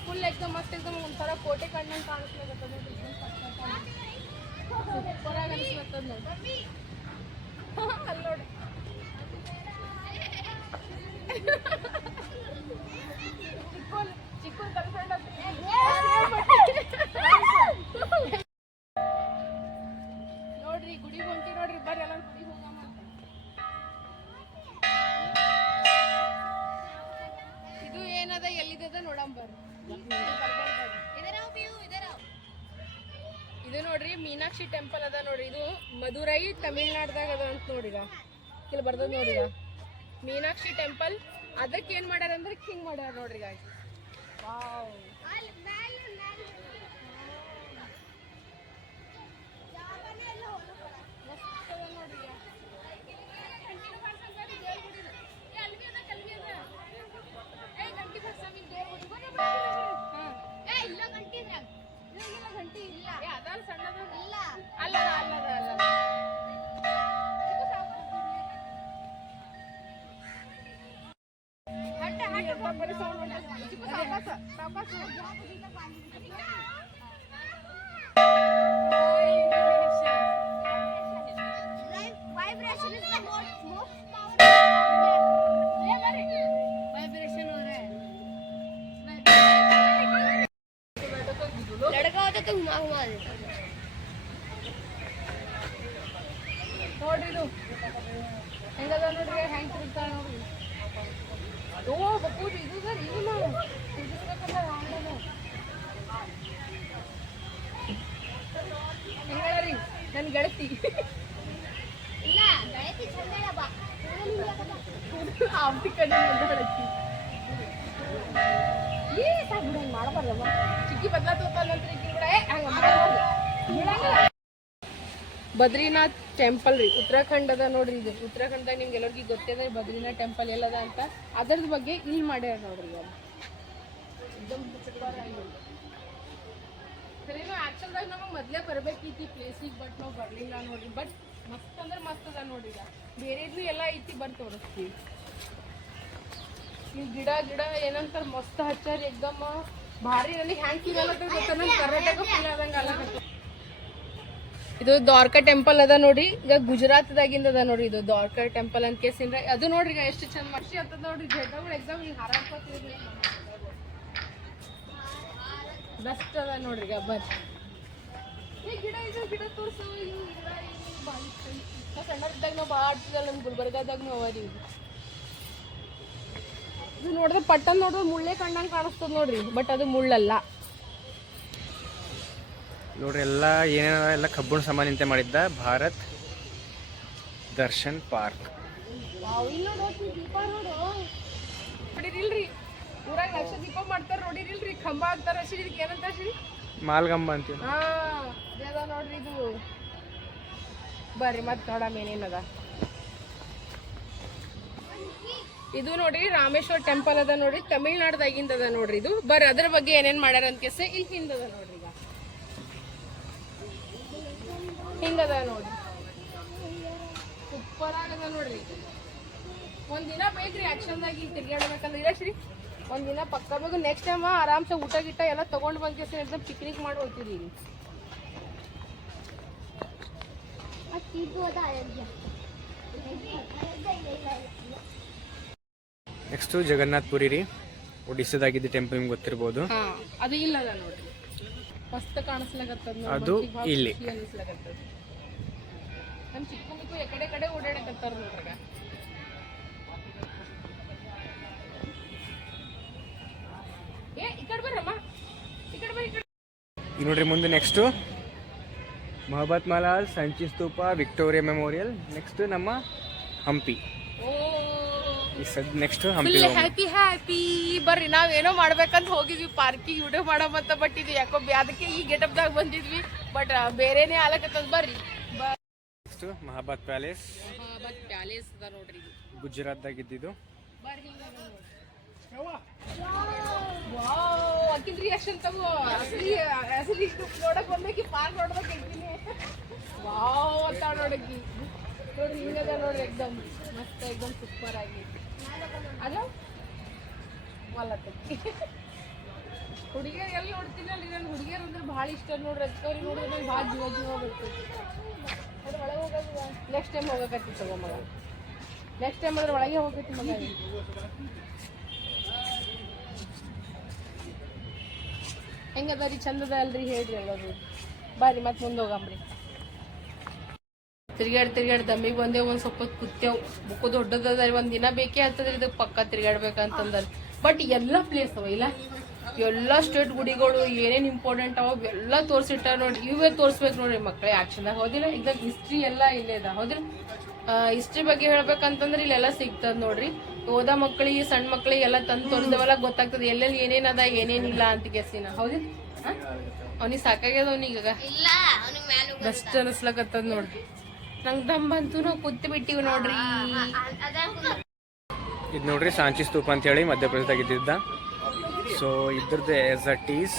ಫುಲ್ ಎಕ್ದಮ್ ಮಸ್ತ್ ಎಕ್ದಮ್ ಒಂಥರ ಕೋಟೆ ಕಣ್ಣಂಗೆ ಕಾಣಿಸ್ಲಾಗತ್ತದ ನೋಡ್ರಿ ಸೂಪರ್ ಅಲ್ಲಿ ನೋಡಿ ಮಧುರೈ ತಮಿಳ್ನಾಡ್ದಾಗ ಅದ ಅಂತ ನೋಡಿರ? ಇಲ್ಲಿ ಬರ್ದ ನೋಡಿರ? ಮೀನಾಕ್ಷಿ ಟೆಂಪಲ್ ಅದಕ್ಕೆ ಏನ್ ಮಾಡ್ಯಾರ ಅಂದ್ರೆ ಹಿಂಗ್ ಮಾಡ್ಯಾರ ನೋಡ್ರಿ guys wow Vibration is the most, most powerful. Vibration हो रहा है लड़का होता तो घुमा घुमा देता ನೋಡ್ರಿ ಇದು ಹೆಂಗದ ನೋಡ್ರಿ ಹೆಂಗ್ ತಿರುಗ್ತಾಳ ನನ್ನ ಗೆಳತಿ ಇಲ್ಲ ಗೆಳತಿ ಚಂದ ಬಾ ಆಪ್ತಿ ಕಡೆ ಗೆಳತಿ ಏ, ಸಾಕು ಬಿಡು ಮಾಡಬಾರ್ದಮ್ಮ. ಚಿಕ್ಕಿ ಬದ್ಲಾತೋತಾನ ನಂತರ ಈಕಿ ಕೂಡ. ಏ ಹಂಗೆ ಬದ್ರಿನಾಥ್ ಟೆಂಪಲ್ ರೀ. ಉತ್ತರಾಖಂಡ್ ಅದ ನೋಡ್ರಿ ಇದು. ಉತ್ತರಾಖಂಡದಾಗ ನಿಮ್ಗೆ ಎಲ್ಲರಿಗೂ ಗೊತ್ತಿದೆ ಬದ್ರಿನಾಥ್ ಟೆಂಪಲ್ ಎಲ್ಲದ ಅಂತ. ಅದ್ರದ ಬಗ್ಗೆ ಇಲ್ಲಿ ಮಾಡ್ಯಾರ ನೋಡ್ರಿ ಅದು ಸರಿನಾ? ಆ್ಯಕ್ಚುಲ್ದಾಗ ನಮಗೆ ಮೊದಲೇ ಬರ್ಬೇಕಿತ್ತು ಪ್ಲೇಸಿಗೆ ಬಟ್ ನಾವು ಬರಲಿಲ್ಲ ನೋಡ್ರಿ. ಬಟ್ ಮಸ್ತ್ ಅಂದ್ರೆ ಮಸ್ತ್ ಅದ ನೋಡ್ರಿ ಈಗ. ಬೇರೆದು ಎಲ್ಲ ಐತಿ ಬಂದು ತೋರಿಸ್ತೀವಿ. ಈ ಗಿಡ ಗಿಡ ಏನಂತಾರೆ ಮಸ್ತ್ ಹಚ್ಚಾರ ಎಕ್ದಮ್ಮ ಭಾರಿ ನನಗೆ ಹ್ಯಾಂಗ್ ಫೀಲ್ ಕರ್ನಾಟಕ ಫೀಲ್ ಆದಂಗೆ ಆಗತ್ತ ಇದು ದ್ವಾರಕಾ ಟೆಂಪಲ್ ಅದ ನೋಡಿ. ಈಗ ಗುಜರಾತ್ದಾಗಿಂದ ಅದ ನೋಡಿ ಇದು ದ್ವಾರಕಾ ಟೆಂಪಲ್ ಅಂತ ಕೇಸಿಂದ್ರ ಅದು ನೋಡ್ರಿ ಈಗ ಎಷ್ಟು ಚಂದ ಮರ್ಷಿ ಅಂತ ನೋಡ್ರಿ. ಜಡ್ಡಗಳು ಎಕ್ಸಾಮ್ ಈಗ ಹಾರಾಡ್ಕೊತೀವಿ ಬೆಸ್ಟ್ ಅದ ನೋಡ್ರಿ ಈಗ ಬರ್ರಿ ಈ ಗಿಡ, ಇದು ಗಿಡ ತೋರಿಸು. ಇವು ಗಿಡ ನಾವು ಭಾಳ ಆಡ್ತಿದ್ದಲ್ಲ ನಮ್ಮ ಗುಲ್ಬರ್ಗಾದಾಗ ನಾವು ಇದು ನೋಡಿದ್ರೆ ಪಟ್ಟನ್ ನೋಡಿದ್ರೆ ಮುಳ್ಳೆ ಕಣ್ಣಂಗೆ ಕಾಣಿಸ್ತದ ನೋಡ್ರಿ. ಬಟ್ ಅದು ಮುಳ್ಳಲ್ಲ. ನೋಡ್ರಿ ಎಲ್ಲ ಏನೇನದ ಎಲ್ಲ ಕಬ್ಬಿಣ ಸಾಮಾನಿಂತೆ ಮಾಡಿದ್ದ. ಭಾರತ್ ದರ್ಶನ್ ಪಾರ್ಕ್. ಮಾಲ್ಗಂಬ ಅಂತೀವಿ. ನೋಡ್ರಿ ಇದು. ಬರ್ರಿ ಮತ್ತೆ ನೋಡಮ್ ಏನೇನದ ಇದು ನೋಡ್ರಿ ರಾಮೇಶ್ವರ ಟೆಂಪಲ್ ಅದ ನೋಡ್ರಿ ತಮಿಳ್ನಾಡ್ದಾಗಿಂದ ಅದ ನೋಡ್ರಿ ಇದು. ಬರ್ರಿ ಅದ್ರ ಬಗ್ಗೆ ಏನೇನ್ ಮಾಡ್ಯಾರ ಅಂತ ಕೇಸ ಇಲ್ಲಿ ಹಿಂದದ ನೋಡ್ರಿ. ಹಿಂಗದ ನೋಡ್ರಿ? ಸೂಪರ್ ಆಗದ ನೋಡ್ರಿ. ಒಂದ್ ದಿನ ಬೇಕ್ರಿ ಆಕ್ಷನ್ದಾಗ ಇಲ್ಲಿ ತಿರ್ಗಾಡ್ಬೇಕಂದ್ರೆ ಇಲ್ಲ ಶ್ರೀ ಒಂದ್ ದಿನ ಪಕ್ಕ ಬೇಕು ನೆಕ್ಸ್ಟ್ ಟೈಮ್ ಆರಾಮ್ಸೆ ಊಟ ಗಿಟ್ಟ ಎಲ್ಲ ತಗೊಂಡ್ ಬಂದ್ ಕೇಸ ಎಕ್ಸಾಮ್ ಪಿಕ್ನಿಕ್ ಮಾಡಿ ಹೋಗ್ತೀರಿ ಇಲ್ಲಿ. ಇಲ್ಲ ನೆಕ್ಸ್ಟು ಜಗನ್ನಾಥ್ ಪುರಿ ರೀ ಒಡಿಸದಾಗಿದ್ದ ಟೆಂಪಲ್ ನಿಮ್ಗೆ ಗೊತ್ತಿರ್ಬೋದು. ಹಾ ಅದು ಇಲ್ಲ ನೋಡ್ರಿ. ಮಸ್ತ್ ಕಾಣಿಸ್ಲಾಗತ್ತದ ನೋಡ್ರಿ. ಅದು ಇಲ್ಲಿ. ಖುಷಿ ಅನಿಸ್ಲಾಗತ್ತದ. ನಮ್ ಚಿಕ್ಕ ಮಕ್ಕಳು ಎಕಡೆ ಕಡೆ ಓಡಾಡಕತ್ತಾರ ನೋಡ್ರಿ ಏ ಈ ಕಡೆ ಬರ್ರಮ್ಮ. ಈಗ ನೋಡ್ರಿ ಮುಂದೆ ನೆಕ್ಸ್ಟು ಮೊಹಬತ್ Malaal Sanchi Stupa Victoria Memorial next ನಮ್ಮ ಹಂಪಿ. ಈ ಸದ್ ನೆಕ್ಸ್ಟ್ ಹಂಪಿ. ಹ್ಯಾಪಿ ಹ್ಯಾಪಿ ಬರ್ರಿ ನಾವೇನೋ ಮಾಡ್ಬೇಕಂತ ಹೋಗಿದ್ವಿ ಪಾರ್ಕಿಗೆ ವಿಡಿಯೋ ಮಾಡಮಂತ ಬಟ್ ಇದು ಯಾಕೋ ಅದಕ್ಕೆ ಈ ಗೆಟಪ್ದಾಗ ಬಂದಿದ್ವಿ. ಬಟ್ ಬೇರೆನೇ ಆಲಕತ್ತದ ಬರ್ರಿ. Next Mahabat palace. Mahabad palace ಅದ ನೋಡ್ರಿ ಗುಜರಾತ್ ಗುಜರಾತ್ದಾಗ ಇದ್ದಿದ್ದು. ಅಕ್ಕಿನ ರಿಯಾಕ್ಷನ್ ತಗೋ. ಅಸಲಿ ಅಸಲಿ ನೋಡಕ್ ಬಂದಕ್ಕೆ ಪಾರ್ಕ್ ನೋಡ್ಬೇಕು ಇದ್ದೀನಿ ವಾವ್ ಅಂತ ನೋಡಕ್ಕಿ ನೋಡ್ರಿ ಹಿಂಗದ ನೋಡ್ರಿ ಎಕ್ದಮ್. ಮಸ್ತ್ ಎಕ್ದಮ್ ಸೂಪರ್ ಆಗಿ. ಅಲ್ಲ ಮಲ್ಲತ್ತಕ್ಕಿ ಹುಡುಗಿಯರ್ ಎಲ್ಲಿ ನೋಡ್ತೀನಿ ಅಲ್ಲಿ ನನ್ನ ಹುಡುಗಿಯರು ಅಂದ್ರೆ ಭಾಳ ಇಷ್ಟ ನೋಡ್ರಿ ಅಚ್ಕೋರಿ ನೋಡಿದ್ರೆ ನಂಗೆ ಭಾಳ ಜೀವ ಜೀವ ಬರ್ತೈತಿ ಅದು ಒಳಗೆ ಹೋಗೋದು ನೆಕ್ಸ್ಟ್ ಟೈಮ್ ಹೋಗಕತ್ತಿ ತಗೋ ಮಗ. ನೆಕ್ಸ್ಟ್ ಟೈಮ್ ಅದ್ರ ಒಳಗೆ ಹೋಗತ್ತಿ ಮಗ. ಹೆಂಗದ ರೀ ಚಂದದ ಅಲ್ರಿ ಹೇಳ್ರಿ ಎಲ್ಲರೂ ಬರ್ರಿ ಮತ್ತೆ ಮುಂದೆ ಹೋಗಂಬ್ರಿ ತಿರ್ಗಾಡ್ ತಿರ್ಗಾಡ್ ದಮ್ಮಿಗೆ ಬಂದೇವು ಒಂದು ಸ್ವಲ್ಪ ಕುತ್ತೇವು ಬುಕ್ಕು ದೊಡ್ಡದದ ಒಂದು ದಿನ ಬೇಕೇ ಆಗ್ತದ್ರಿ ಇದಕ್ಕೆ ಪಕ್ಕ ತಿರ್ಗಾಡ್ಬೇಕಂತಂದ್ರೆ ಬಟ್ ಎಲ್ಲ ಪ್ಲೇಸ್ ಅವ ಇಲ್ಲ? ಎಲ್ಲ ಸ್ಟೇಟ್ ಗುಡಿಗಳು ಏನೇನು ಇಂಪಾರ್ಟೆಂಟ್ ಅವ ಎಲ್ಲ ತೋರಿಸಿಟ್ಟ ನೋಡ್ರಿ ಇವೇ ತೋರಿಸ್ಬೇಕು ನೋಡ್ರಿ ಮಕ್ಕಳೇ ಆ್ಯಕ್ಷನ್ದಾಗ ಹೋದಿಲ್ಲ ಇದ್ದಾಗ ಹಿಸ್ಟ್ರಿ ಎಲ್ಲ ಇಲ್ಲೇ ಅದ ಹೌದ್ರಿ? ಹಿಸ್ಟ್ರಿ ಬಗ್ಗೆ ಹೇಳ್ಬೇಕಂತಂದ್ರೆ ಇಲ್ಲೆಲ್ಲ ಸಿಗ್ತದ ನೋಡ್ರಿ. ಓದೋ ಮಕ್ಕಳಿಗೆ ಸಣ್ಣ ಮಕ್ಕಳಿಗೆ ಎಲ್ಲ ತಂದು ತೋರಿಸ್ದವೆಲ್ಲ ಗೊತ್ತಾಗ್ತದೆ ಎಲ್ಲೆಲ್ಲಿ ಏನೇನದ ಏನೇನಿಲ್ಲ ಅಂತ ಕೆಸಿನ ಹೌದ್ರಿ? ಅವ್ನಿಗೆ ಸಾಕಾಗ್ಯದ ಅವ್ನಿಗ ಬೆಸ್ಟ್ ಅನಿಸ್ಲಕತ್ತದ ನೋಡ್ರಿ. ನಂಗೆ ದಮ್ ಬಂತು ನಾವು ಕೂತ್ ಬಿಟ್ಟಿವಿ ನೋಡ್ರಿ. ಇದು ನೋಡ್ರಿ ಸಾಂಚಿ ಸ್ತೂಪ ಅಂತೇಳಿ ಮಧ್ಯಪ್ರದೇಶದಾಗ ಇದ್ದಿದ್ದ. ಸೊ ಇದ್ರದ್ದು ಎಸ್ ಅ ಟೀಸ್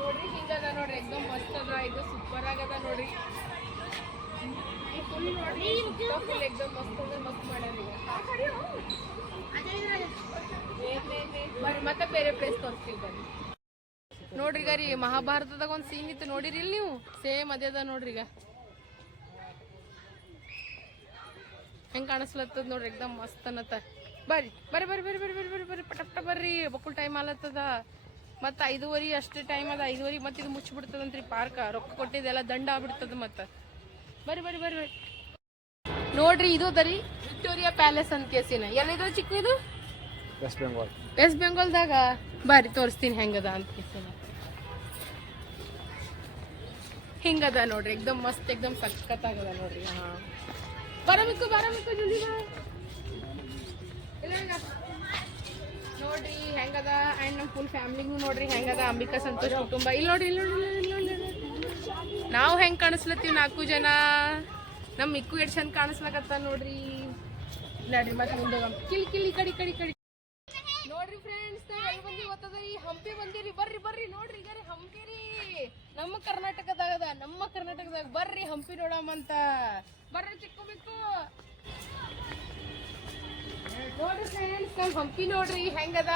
ನೋಡ್ರಿ ಹಿಂಗದ ನೋಡ್ರಿ ಎಕ್ದಮ್ ಮಸ್ತ್ ಅದ ಇದು ಸೂಪರ್ ಆಗದ ನೋಡ್ರಿ. ಫುಲ್ ನೋಡ್ರಿ ಫುಲ್ ಎಕ್ದಮ್ ಮಸ್ತ್ ಅದ ಮಸ್ತ್ ಮಾಡ್ಯಾರ ಬರ್ರಿ ಮತ್ತೆ ಬೇರೆ ಪ್ಲೇಸ್ ತೋರಿಸ್ತೀವಿ ಬರ್ರಿ. ನೋಡ್ರಿ ಈಗ ರೀ ಮಹಾಭಾರತದಾಗ ಒಂದು ಸೀನ್ ಇತ್ತು ನೋಡಿರಿ ಇಲ್ಲಿ ನೀವು? ಸೇಮ್ ಅದೇ ಅದ ನೋಡ್ರಿ ಈಗ. ಹೆಂಗ್ ಕಾಣಿಸ್ಲತ್ತದ ನೋಡ್ರಿ ಎಕ್ದಮ್ ಮಸ್ತ್ ಅನ್ನತ್ತ. ಬರ್ರಿ ಬರ್ರಿ ಬರ್ರಿ ಬರ್ರಿ ಬರ್ರಿ ಬರ್ರಿ ಬರ್ರಿ ಬರ್ರಿ ಪಟ ಪಟ ಬರ್ರಿ. ಬಕ್ಕುಲ್ ಟೈಮ್ ಆಲತ್ತದ. ಮತ್ತ ಐದುವರಿ ಅಷ್ಟು ಟೈಮ್ ಅದ ಐದುವರಿ ಮತ್ತೆ ಇದು ಮುಚ್ಚಿಬಿಡ್ತದಂತ್ರಿ ಪಾರ್ಕ ರೊಕ್ಕ ಕೊಟ್ಟಿದ್ದೆಲ್ಲ ದಂಡ ಆಗ್ಬಿಡ್ತದ ಮತ್ತ. ಬರ್ರಿ ಬರ್ರಿ ಬರ್ರಿ ಬರ್ರಿ. ನೋಡ್ರಿ ಇದು ಅದರಿ ವಿಕ್ಟೋರಿಯಾ ಪ್ಯಾಲೇಸ್ ಅಂತ ಕೇಸಿನ ಎಲ್ಲಿದ್ರು ಚಿಕ್ಕ ಇದು? ವೆಸ್ಟ್ ಬೆಂಗಾಲ್ ವೆಸ್ಟ್ ಬೆಂಗಾಲ್ದಾಗ ಬರ್ರಿ ತೋರಿಸ್ತೀನಿ ಹೆಂಗದ ಅಂತ ಕೇಸಿನ ಹಿಂಗದ ನೋಡ್ರಿ ಎಕ್ದಮ್ ಮಸ್ತ್ ಎಕ್ದಮ್ ಸಖತ್ತಾಗದ ನೋಡ್ರಿ. ಹಾ. ಬರಬೇಕು ಬರಬೇಕು ಜಲ್ದಿ. ನೋಡ್ರಿ ಹೆಂಗದ? ಅಂಡ್ ನಮ್ಮ ಫುಲ್ ಫ್ಯಾಮಿಲಿಗೂ ನೋಡ್ರಿ ಹೆಂಗದ? ಅಂಬಿಕಾ ಸಂತೋಷ್ ಕುಟುಂಬ. ಇಲ್ಲಿ ನೋಡ್ರಿ ಇಲ್ಲಿ ನೋಡ್ರಿ ಇಲ್ಲಿ ನೋಡ್ರಿ, ನಾವು ಹೆಂಗ್ ಕಾಣಿಸ್ಲತ್ತೀವಿ ನಾಲ್ಕು ಜನ? ನಮ್ಮ ಮಿಕ್ಕು ಎಷ್ಟು ಚಂದ ಕಾಣಿಸ್ಲಕತ್ತ ನೋಡ್ರಿ. ನಡ್ರಿ ಮತ್ತೆ ಮುಂದೆ. ಕಿಲ್ ಕಿಲ್ ಈ ಕಡೆ ಕಡಿ ಕಡೆ ಈ ಕಡೆ. ನೋಡ್ರಿ ಫ್ರೆಂಡ್ಸ್ ನಾವ್ ಬಂದಿ ಗೊತ್ತದ? ಈ ಹಂಪಿ ಬಂದಿರಿ, ಬರ್ರಿ ಬರ್ರಿ, ನೋಡ್ರಿ ಈಗ ರೀ ಹಂಪಿ ರೀ ನಮ್ಮ ಕರ್ನಾಟಕದಾಗ ನಮ್ಮ ಕರ್ನಾಟಕದಾಗ ಬರ್ರಿ ಹಂಪಿ ನೋಡಮಂತ ಬರ್ರಿ ಚಿಕ್ಕಬೇಕು ನೋಡ್ರಿ ಫ್ರೆಂಡ್ಸ್ ನಮ್ ಹಂಪಿ ನೋಡ್ರಿ, ಹೆಂಗದ?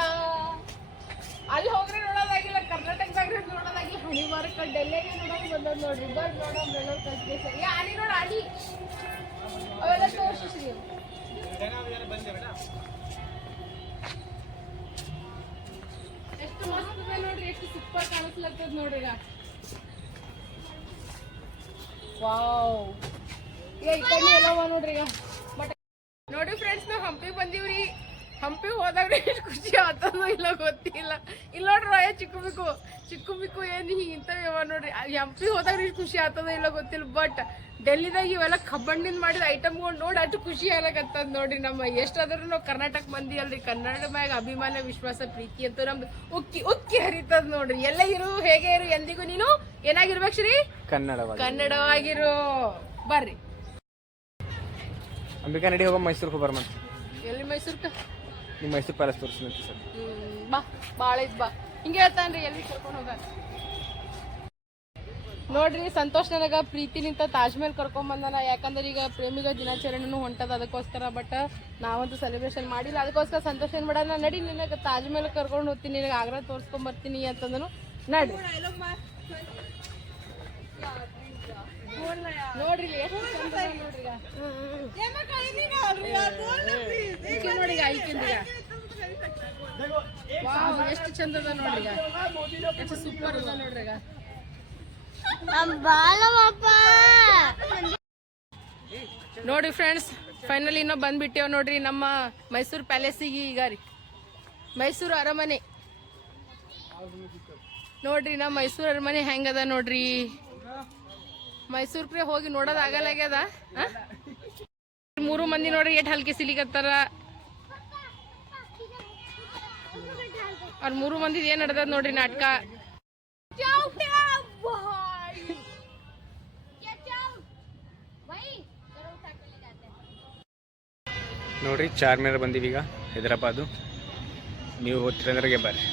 ಅಲ್ಲಿ ಹೋಗ್ರಿ ನೋಡೋದಾಗಿಲ್ಲ, ಕರ್ನಾಟಕದಾಗ ನೋಡೋದಾಗಿಲ್ಲ. ಹಣಿ ಕಡೆ ಡೆಲ್ಲಿಗೆ ನೋಡೋದು ಬಂದದ್ ನೋಡ್ರಿ. ಬರ್ ಕಲ್ಸ್ಗೆ ಸರಿ ಆನಿ ನೋಡ ಆನಿ ಅವೆಲ್ಲ ತೋರಿಸ್ರಿ ಎಷ್ಟು ಮಸ್ತ್ ಅದ ನೋಡ್ರಿ, ಎಷ್ಟು ಸೂಪರ್ ಕಾಣಿಸ್ಲತ್ತದ ನೋಡ್ರಿ ಈಗ. ವಾವ್ ಏ, ಈ ಕಡೆ ಎಲ್ಲವ ನೋಡ್ರಿ ಈಗ. ಬಟ್ ನೋಡಿ ಫ್ರೆಂಡ್ಸ್ ನಾವು ಹಂಪಿ ಬಂದೀವ್ರಿ. ಹಂಪಿ ಹೋದಾಗ ಎಷ್ಟು ಖುಷಿ ಆಗ್ತದೋ ಇಲ್ಲ ಗೊತ್ತಿಲ್ಲ. ಇಲ್ಲ ನೋಡ್ರಿ ರಾಯ ಚಿಕ್ಕ ಬಿಕ್ಕು ಚಿಕ್ಕ ಬಿಕ್ಕು ಏನು ಹಿಂಗೆ ಇಂಥವು ನೋಡ್ರಿ. ಹಂಪಿ ಹೋದಾಗ ಎಷ್ಟು ಖುಷಿ ಆಗ್ತದೋ ಇಲ್ಲ ಗೊತ್ತಿಲ್ಲ ಬಟ್ ಡೆಲ್ಲಿದಾಗ ಇವೆಲ್ಲ ಕಬ್ಬಣ್ಣಿಂದ ಮಾಡಿದ ಐಟಮ್ಗಳು ನೋಡಿ ಅಷ್ಟು ಖುಷಿ ಆಗ್ಲಕತ್ತದ ನೋಡ್ರಿ ನಮ್ಮ. ಎಷ್ಟಾದ್ರೂ ನಾವು ಕರ್ನಾಟಕ ಮಂದಿ ಅಲ್ರಿ ಕನ್ನಡ ಮ್ಯಾಗ ಅಭಿಮಾನ ವಿಶ್ವಾಸ ಪ್ರೀತಿ ಅಂತ ನಮ್ದು ಉಕ್ಕಿ ಉಕ್ಕಿ ಹರಿತದ ನೋಡ್ರಿ. ಎಲ್ಲ ಇರು ಹೇಗೆ ಇರು ಎಂದಿಗೂ ನೀನು ಏನಾಗಿರ್ಬೇಕು ಶ್ರೀ? ಕನ್ನಡ ಕನ್ನಡವಾಗಿರು. ಬರ್ರಿ. ಅಂಬಿಕಾ ನಡಿ ಹೋಗ ಮೈಸೂರಿಗೆ ಹೋಗ್ಬಾರ ಮತ್ತೆ ಎಲ್ಲಿ ಮೈಸೂರ್ಕ? ನಿಮ್ಮ ಮೈಸೂರು ಪ್ಯಾಲೇಸ್ ತೋರಿಸ್ತೀನಿ ಸರ್. ಬಾ ಭಾಳ ಇದ್ ಬಾ. ಹಿಂಗೆ ಹೇಳ್ತಾನ್ರಿ, ಎಲ್ಲಿ ಕರ್ಕೊಂಡು ಹೋಗ ನೋಡ್ರಿ, ಸಂತೋಷ್ ನನಗ ಪ್ರೀತಿ ನಿಂತ ತಾಜ್ ಮಹಲ್ ಕರ್ಕೊಂಡ್ ಬಂದಾನ. ಯಾಕಂದ್ರೆ ಈಗ ಪ್ರೇಮಿಗಳ ದಿನಾಚರಣೆನೂ ಹೊಂಟದ ಅದಕ್ಕೋಸ್ಕರ ಬಟ್ ನಾವಂತೂ ಸೆಲೆಬ್ರೇಷನ್ ಮಾಡಿಲ್ಲ. ಅದಕ್ಕೋಸ್ಕರ ಸಂತೋಷ ಏನ್ ಮಾಡ ನಡಿ, ನಿನಗೆ ತಾಜ್ ಮಹಲ್ ಕರ್ಕೊಂಡು ಹೋಗ್ತೀನಿ. ನಿನಗೆ ಆಗ್ರಾ ತೋರಿಸ್ಕೊಂಡ್ ಬರ್ತೀನಿ ಅಂತಂದನು. ನಡಿ. ನೋಡ್ರಿ ಎಷ್ಟು ಚಂದ ನೋಡ್ರಿ ಈಗ. ನೋಡಿ ಈಗ. ವಾವ್ ಎಷ್ಟು ಚಂದ ಅದ ನೋಡ್ರಿ ಈಗ. ಎಷ್ಟು ಸೂಪರ್ ಅದ ನೋಡ್ರಿ ಈಗ. ನೋಡಿ ಫ್ರೆಂಡ್ಸ್ ಫೈನಲಿ ಇನ್ನೂ ಬಂದ್ಬಿಟ್ಟೇವ್ ನೋಡ್ರಿ ನಮ್ಮ ಮೈಸೂರು ಪ್ಯಾಲೇಸಿಗೆ ಈಗ ರೀ. ಮೈಸೂರು ಅರಮನೆ. ನೋಡ್ರಿ ನಮ್ಮ ಮೈಸೂರು ಅರಮನೆ ಹೆಂಗದ ನೋಡ್ರಿ? ಮೈಸೂರ್ ಕಡೆ ಹೋಗಿ ನೋಡೋದ್ ಆಗಲ್ಲಾಗ್ಯದ? ಮೂರು ಮಂದಿ ನೋಡ್ರಿ ಎಷ್ಟು ಹಲ್ಕೆ ಸಿಲಿಕತ್ತಾರ. ಅವ್ರ ಮೂರು ಮಂದಿ ಏನ್ ನಡ್ದದ ನೋಡ್ರಿ ನಾಟಕ? ನೋಡ್ರಿ, ಚಾರ್ಮಿನಾರ್ ಬಂದೀವಿ ಈಗ, ಹೈದರಾಬಾದು. ನೀವು ಹೋಗ್ತಿರಂದ್ರಿಗೆ ಬರ್ರಿ.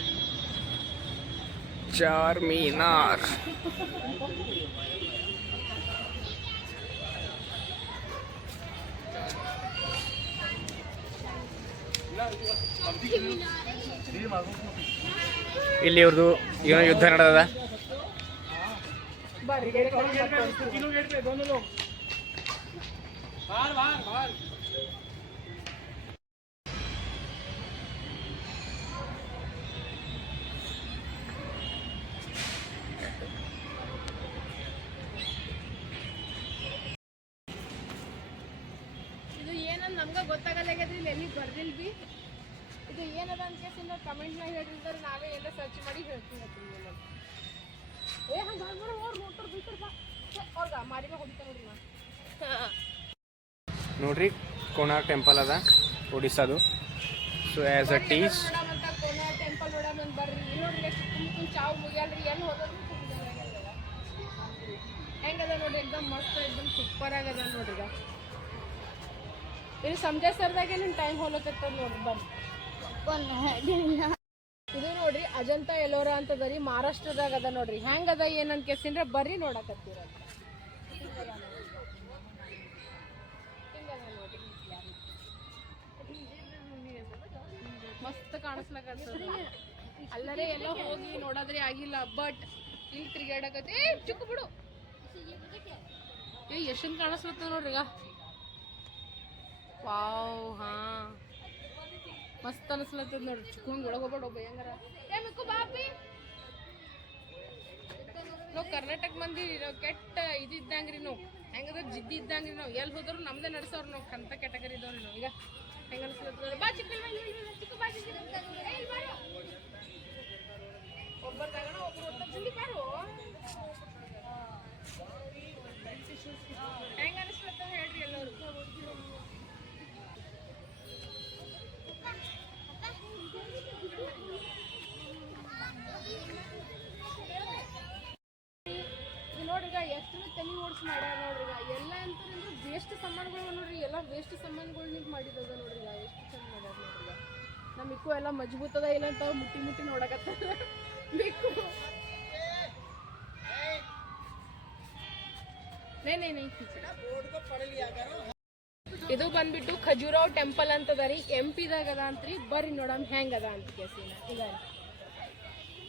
ಚಾರ್ಮಿನಾರ್. ಇಲ್ಲಿ ಇವ್ರದ್ದು ಏನೋ ಯುದ್ಧ ನಡೆದ ಇದು ಏನಂದ್ ನಮ್ಗ ಗೊತ್ತಾಗಲ್ಲ ಎಲ್ಲಿ ಬರ್ದಿಲ್ ಬಿ ಇದು ಏನದ ಅಂತ ಕೇಸಿಂದ ಕಮೆಂಟ್ ನಾಗ ಹೇಳಿದ್ರೆ ನಾವೇ ಎಲ್ಲ ಸರ್ಚ್ ಮಾಡಿ ಹೇಳ್ತೀವಿ. ಏ ಹಂಗ ಮಾಡ್ಬೇಡ ಅವ್ರು ನೋಡ್ತಾರ ಬೀಳ್ತಾರ ಬಾ. ಛೆ, ಅವ್ರ್ಗ ಮಾರಿಗ ಹೊಡಿತಾರ ನೋಡ್ರಿ ನಾ ನೋಡ್ರಿ ಕೋಣಾರ್ ಟೆಂಪಲ್ ಅದ ಒಡಿಸ್ಸಾದು so as a teach Kona temple ನೋಡೋಣ ಬರ್ರಿ. ನೋಡ್ರಿ ಸುತ್ತಮುತ್ತ ಚಾವ್ ಮುಗಿಯಲ್ರಿ. ಎಲ್ಲಿ ಹೋಗೋದು ಹೆಂಗದ? ನೋಡ್ರಿ ಎಕ್ದಮ್ ಮಸ್ತ್ ಎಕ್ದಮ್ ಸೂಪರ್ ಆಗದ ನೋಡ್ರಿ ಈಗ. ಇಲ್ಲಿ ಸಂಜೆ ಸರ್ದಾಗೆ ನಿಮ್ ಟೈಮ್ ಹೋಲಕತ್ತದ ನೋಡ್ರಿ ಬರ್ರಿ ಇದು ನೋಡ್ರಿ ಅಜಂತ ಎಲ್ಲೋರ ಅಂತ ಬರೀ ಮಹಾರಾಷ್ಟ್ರದಾಗ ಅದ ನೋಡ್ರಿ. ಹೆಂಗದ ಏನಂತ ಕೇಸಿಂದ್ರೆ ಬರ್ರಿ ನೋಡಕತ್ತೀರ ಮಸ್ತ್ ಕಾಣಿಸ್ಲಕತ್ತದ. ಅಲ್ಲರೇ ಎಲ್ಲ ಹೋಗಿ ನೋಡೋದ್ರಿ ಆಗಿಲ್ಲ ಬಟ್ ಇಲ್ಲಿ ತಿರುಗಾಡಕತ್ತೆ ಚುಕ್ ಬಿಡು. ಏ ಎಷ್ಟೊಂದು ಕಾಣಿಸ್ಲತ್ತ ನೋಡ್ರಿ ಈಗ ವಾವ್, ಹಾ. ಮಸ್ತ್ ಅನಿಸ್ಲತ್ತದ ನೋಡ್ರಿ. ಚಿಕ್ಕಂಗ್ ಹೋಗ್ಬೇಡ ಭಯಂಕರ. ಏ ಮಿಕ್ಕು ಬಾಪಿ. ನಾವು ಕರ್ನಾಟಕ ಮಂದಿ ನಾವು ಕೆಟ್ಟ ಇದಿದ್ದಂಗ್ರಿ ನಾವು. ಹೆಂಗದ ಜಿದ್ದಿ ಇದ್ದಂಗ್ರಿ ನಾವು. ಎಲ್ಲಿ ಹೋದ್ರು ನಮ್ದೇ ನಡೆಸೋರು ನಾವು. ಕಂತ ಕೆಟಗರಿ ಇದ್ದವ್ರಿ ನಾವು. ಈಗ ಹೆಂಗ ಅನಿಸ್ಲತ್ತದ ಬಾ ಚಿಕ್ಕ ಚಿಕ್ಕ ಬಾ. ಚಿಕ್ಕ. ಒಬ್ಬರು ತಗೋಣ ಓದ್ತಾರೆ ಜಲ್ದಿ ಬಾರೋ ಹೆಂಗ ಅನಿಸ್ಲತ್ತದ ವೇಸ್ಟ್ ಸಾಮಾನುಗಳು ನೋಡ್ರಿ, ಎಲ್ಲ ವೇಸ್ಟ್ ಸಾಮಾನುಗಳನ್ನ ಮಾಡಿದದ ನೋಡ್ರಿ ಎಷ್ಟು ಚಂದ ಮಾಡ್ಯಾರ ನೋಡ್ರಿ ನಮ್ಮ ಮಿಕ್ಕು ಎಲ್ಲ ಮಜಬೂತ ಅದ ಇಲ್ಲ ಅಂತ ಮುಟ್ಟಿ ಮುಟ್ಟಿ ನೋಡಕತ್ತಾರ. ಮಿಕ್ಕು ನೇ ನೇ ನೇ ಇದು ಬಂದ್ಬಿಟ್ಟು ಖಜುರಾವ್ ಟೆಂಪಲ್ ಅಂತದ ರೀ ಎಂ ಪಿದಾಗ ಅದ ಅಂತ್ರಿ. ಬರ್ರಿ ನೋಡಮ್ ಹೆಂಗದ ಅಂತ ಕೇಸಿನ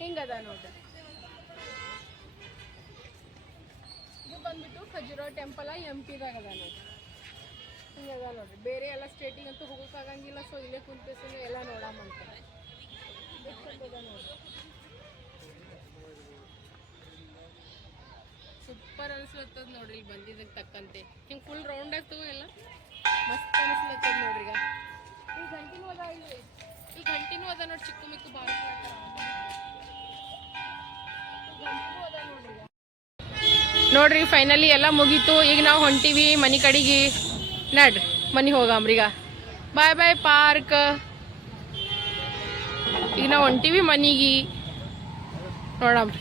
ಹಿಂಗದ ನೋಡ್ರಿ. ಬಂದ್ಬಿಟ್ಟು ಖಜುರಾ ಟೆಂಪಲ ಎಂ ಪಿದಾಗ ಅದ ಹಿಂಗೆ ಅದ ನೋಡ್ರಿ. ಬೇರೆ ಎಲ್ಲ ಸ್ಟೇಟಿಗೆ ಅಂತೂ ಹೋಗೋಕ್ಕಾಗಂಗಿಲ್ಲ ಸೊ ಇಲ್ಲೇ ಕುಂತೇಸಿನ ಎಲ್ಲ ನೋಡಾಮಂತ ನೋಡ್ರಿ ಸೂಪರ್ ಅನಿಸ್ಲತ್ತದ ನೋಡ್ರಿ ಇಲ್ಲಿ ಬಂದಿದ್ದಕ್ಕೆ ತಕ್ಕಂತೆ. ಹಿಂಗೆ ಫುಲ್ ರೌಂಡ್ ಆಗ್ತವ ಎಲ್ಲ? ಮಸ್ತ್ ಅನಿಸ್ಲತ್ತದ ನೋಡ್ರಿ ಈಗ. ಈ ಗಂಟಿನೂ ಅದ ಇಲ್ಲಿ. ಈ ಗಂಟಿನೂ ಅದ ನೋಡಿ ಚಿಕ್ಕ ಮಿಕ್ಕು ಬಾಳ ನೋಡ್ರಿ ಫೈನಲಿ ಎಲ್ಲ ಮುಗೀತು. ಈಗ ನಾವು ಹೊಂಟಿವಿ ಮನೆ ಕಡೆಗೆ. ನಡ್ ಮನೆ ಹೋಗಮ್ರೀಗ ಬಾಯ್ ಬಾಯ್ ಪಾರ್ಕ್ ಈಗ ನಾವು ಹೊಂಟಿವಿ ಮನೆಗೆ. ನೋಡಮ್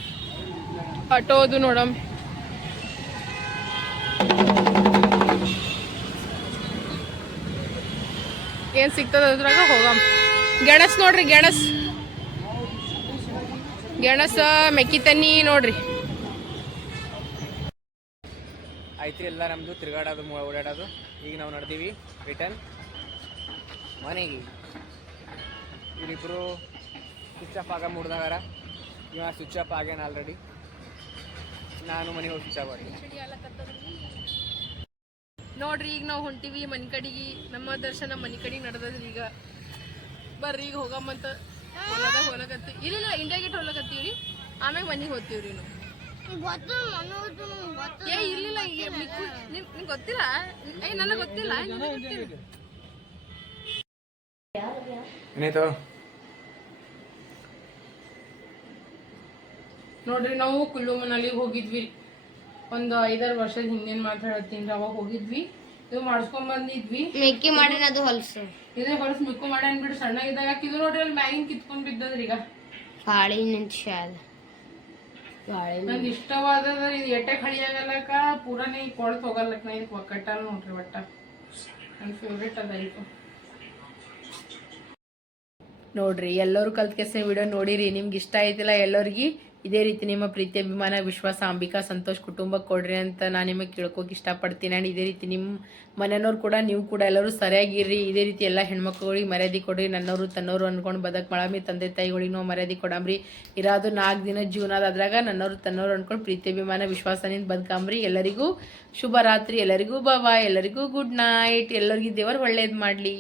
ಆಟೋದು ನೋಡಮ್ ಏನ್ ಸಿಗ್ತದ ಅದ್ರಾಗ? ಹೋಗಮ್ ಗೆಣಸ್ ನೋಡ್ರಿ, ಗೆಣಸ್. ಗೆಣಸ ಮೆಕ್ಕಿತನ್ನಿ ನೋಡ್ರಿ. ಆಯ್ತು ಎಲ್ಲ ನಮ್ಮದು ತಿರುಗಾಡೋದು ಓಡಾಡೋದು. ಈಗ ನಾವು ನಡೆದೀವಿ ರಿಟರ್ನ್ ಮನೆಗೆ. ಇವರಿಬ್ಬರು ಸ್ವಿಚ್ ಆಫ್ ಆಗ ಮುಡ್ದಾಗಾರ ಇವ ಸ್ವಿಚ್ ಆಫ್ ಆಗ್ಯಾನ ಆಲ್ರೆಡಿ ನಾನು ಮನೆಗೆ ಹೋಗಿ ಸ್ವಿಚ್ ಆಫ್ ಆಗಿ ನೋಡ್ರಿ, ಈಗ ನಾವು ಹೊಂಟಿವಿ ಮನೆ ಕಡೆಗೆ. ನಮ್ಮ ದರ್ಶನ ಮನೆ ಕಡೆಗೆ ನಡೆದದ್ರಿ ಈಗ. ಬರ್ರಿ, ಈಗ ಹೋಗಮ್ಮಂತ ಹೊಲದ ಹೊಲಕತ್ತಿ ಇಲ್ಲ ಇಂಡಿಯಾ ಗೇಟ್ ರೀ ಆಮ್ಯಾಗ ಮನೆಗೆ ಹೋಗ್ತೀವ್ರಿ ನಾವು ಏ ಇರ್ಲಿಲ್ಲ ಈಗ ಮಿಕ್ಕು ನಿಮ್ ನಿಂಗೆ ಗೊತ್ತಿಲ್ಲ? ಏ ನನಗೆ ಗೊತ್ತಿಲ್ಲ. ನಿನಗ್ ಗೊತ್ತಿಲ್ಲ. ಏನಾಯ್ತು ನೋಡ್ರಿ ನಾವು ಕುಲ್ಲು ಮನಾಲಿಗೆ ಹೋಗಿದ್ವಿ. ಒಂದು ಐದಾರು ವರ್ಷದ ಹಿಂದೇನ್ ಮಾತಾಡತ್ತೀನಿ ಅವಾಗ ಹೋಗಿದ್ವಿ. ಇದು ಮಾಡಿಸ್ಕೊಂಡ್ ಬಂದಿದ್ವಿ. ಮಿಕ್ಕಿ ಮಾಡ್ಯಾನ ಅದು ಹೊಲಸು. ಇದೇ ಹೊಲಸ್ ಮಿಕ್ಕು ಮಾಡಿ ಅನ್ಬಿಟ್ಟು ಸಣ್ಣ ಇದ್ದಾಗ ಇದು ನೋಡ್ರಿ ಅಲ್ಲಿ ಮ್ಯಾಗಿನ್ ಕಿತ್ಕೊಂಡ್ ಬಿದ್ದದ್ರಿ ಈಗ ಹಾಳಿ ನಿಂತ ನಂಗೆ ಇಷ್ಟವಾದ ಇದು ಎಟ್ಟೆ ಕಳಿಯಾಗಲ್ಲಕ ಪೂರಾನೇ ಕೊಳ್ತು ಹೋಗಲ್ಲಕ ನಾ ಇದಕ್ಕೆ ಒಕ್ಕಟ್ಟಲ್ಲ ನೋಡ್ರಿ ಒಟ್ಟ. ನನ್ನ ಫೇವ್ರೇಟ್ ಅದ ಇದು. ನೋಡ್ರಿ ಎಲ್ಲರೂ ಕಲ್ತ್ ಕೆಸ ವಿಡಿಯೋ ನೋಡಿರಿ ನಿಮ್ಗೆ ಇಷ್ಟ ಆಯ್ತಿಲ್ಲ ಎಲ್ಲರಿಗೆ ಇದೇ ರೀತಿ ನಿಮ್ಮ ಪ್ರೀತಿ, ಅಭಿಮಾನ, ವಿಶ್ವಾಸ, ಅಂಬಿಕಾ, ಸಂತೋಷ್ ಕುಟುಂಬಕ್ಕೆ ಕೊಡ್ರಿ ಅಂತ ನಾನು ನಿಮಗೆ ಕೇಳ್ಕೋಕೆ ಇಷ್ಟಪಡ್ತೀನಿ. ಆ್ಯಂಡ್ ಇದೇ ರೀತಿ ನಿಮ್ಮ ಮನೆಯವ್ರು ಕೂಡ, ನೀವು ಕೂಡ ಎಲ್ಲರೂ ಸರಿಯಾಗಿರ್ರಿ. ಇದೇ ರೀತಿ ಎಲ್ಲ ಹೆಣ್ಮಕ್ಳುಗಳಿಗೆ ಮರ್ಯಾದೆ ಕೊಡ್ರಿ. ನನ್ನವರು ತನ್ನವರು ಅನ್ಕೊಂಡು ಬದಕ್ ಮಾಡಮಿ ತಂದೆ ತಾಯಿಗಳಿಗೆ ಮರ್ಯಾದೆ ಕೊಡಂಬ್ರಿ ಇರೋದು ನಾಲ್ಕು ದಿನ ಜೀವನ ಅದ್ರಾಗ ನನ್ನವರು ತನ್ನವರು ಅನ್ಕೊಂಡು ಪ್ರೀತಿ, ಅಭಿಮಾನ ವಿಶ್ವಾಸನಿಂದ ಬದುಕಂಬ್ರಿ. ಎಲ್ಲರಿಗೂ ಶುಭ ರಾತ್ರಿ. ಎಲ್ಲರಿಗೂ ಬಾಬಾ ಎಲ್ಲರಿಗೂ ಗುಡ್ ನೈಟ್ ಎಲ್ಲರಿಗೂ ದೇವರು ಒಳ್ಳೇದು ಮಾಡಲಿ.